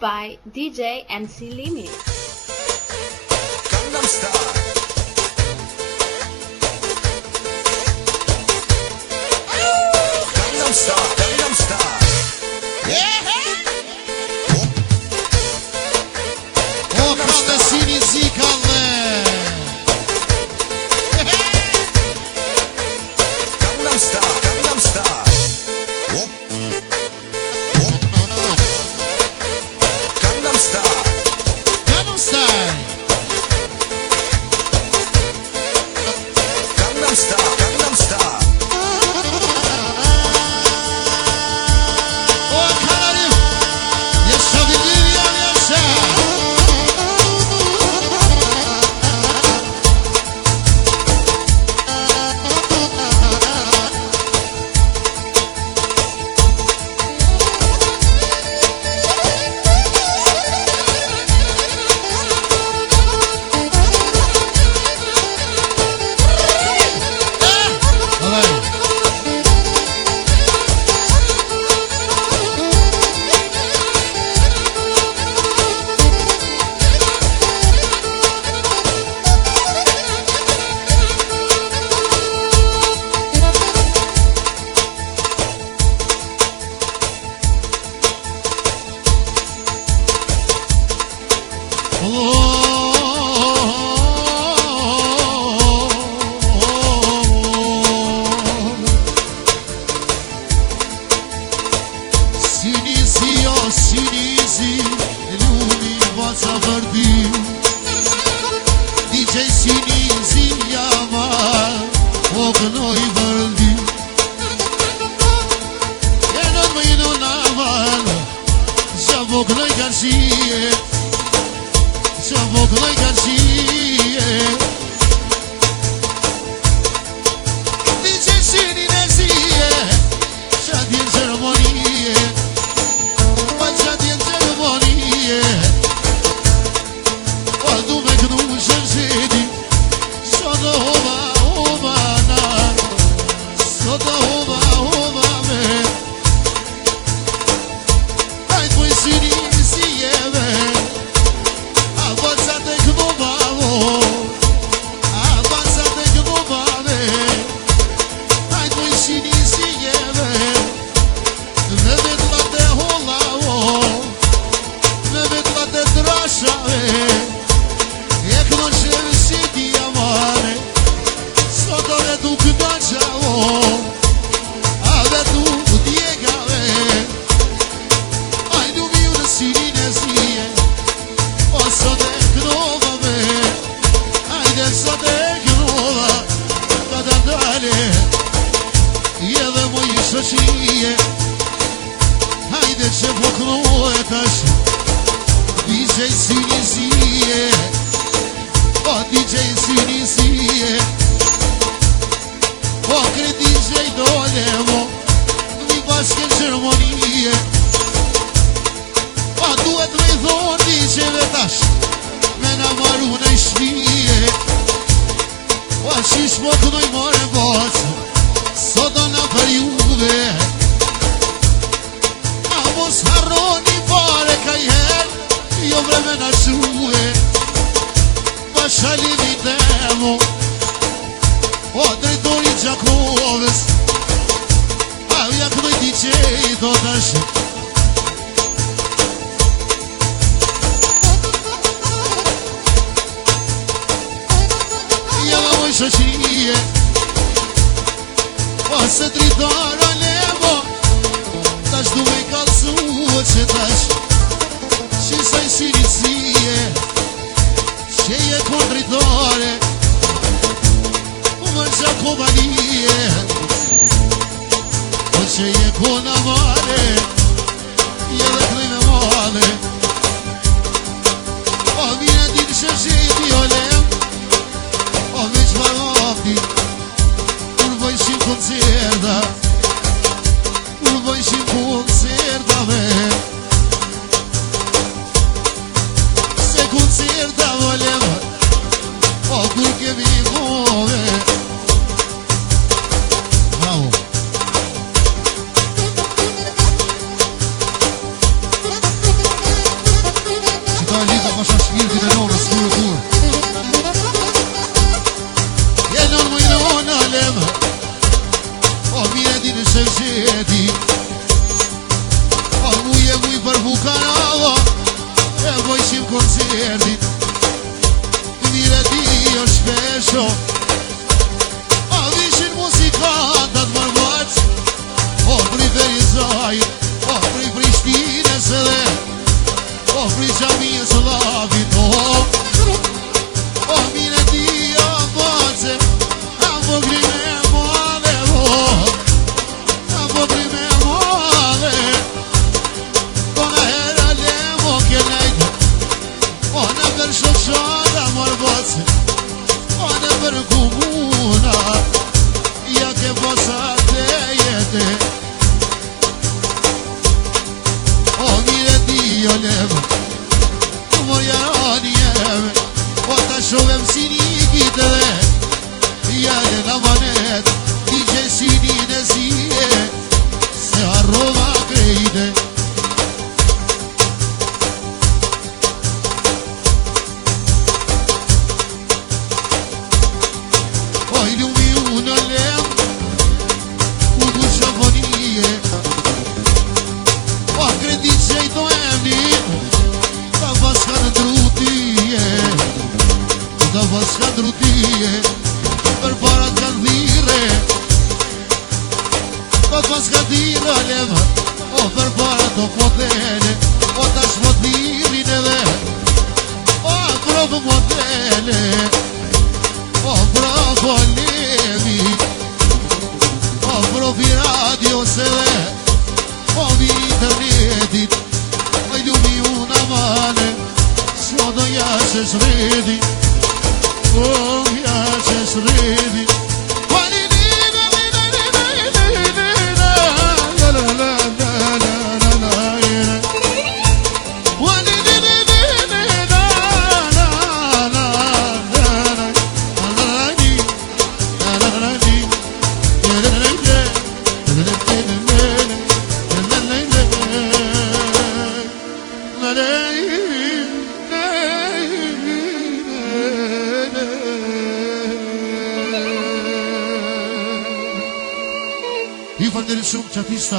by DJ MC Limit. Gangnam Style. Gangnam Style. Gangnam Style. O kallësini zikalle. Gangnam Style. Gangnam Style. Gangnam Style. Gangnam Style. Gangnam Style. Gangnam Style. O kanarim. Yaşa bildiğin yaşa. Olay. Sinizi, lumi baca vërdi DJ Sinizi jama, o kënoj vërdi E në mëjnë në avan, që vëgnoj garqie Që vëgnoj garqie DJ Sinizi, që djenë ceremonie Hajde që voknohet tash DJ Sinizie O DJ Sinizie O kre DJ dole mo Mi bashke në ceremonie O duhet me thonë DJ-ve tash Me na maru në shpije O shish voknoj more botë Sot do na për juve A mos harroni pare ka jher Jo vreme na shue Pa shalimi temo O drejtori Gjakovës A uja kënoj DJ do tash Jela moj shoqirije O se dritara levo Tash du me kalsu që tash Shisaj Sinizie Që je kon dritare Më Gjakovalie O që je kon amare Je dhe klime male O vine din shërgjeti o lem O me qmarafti Kur vojshim koncerta Kur vojshim koncerta me Se koncerta volem O kur kemi kove Bravo ma shashkirtin e nonës kur Jelon më jilon alem O mire di në shëgjedi O muj për bukanava E vojshim koncertit Mire di o shpesho O vishin muzikantat mërbac O pri Ferizaj O pri Prishtines edhe O pri Gjamiës Lavit O mire di o bace A po grime male A po grime male Kona hera lemo kjenejtë O në për shoqata mërbace O në për kumuna Ja ke posat e jete O mire di o lemo Mor jarani jeme O ta shovem si një kitë dhe Jale në manet DJ si një nëzije Se arrova krejte O i lumi u në lem U du shafonije O kredit që i to emni Ta paska në drutije Ta paska në drutije Për parat kanë dhire Ta paska dhire leva O për parat o modele O tash modirin edhe O provë modele O provë levi O provi radio se dhe O vi internetit O i lumi una male Sho do jashesh redi O jashesh redi Ju falenderoj shumë që artista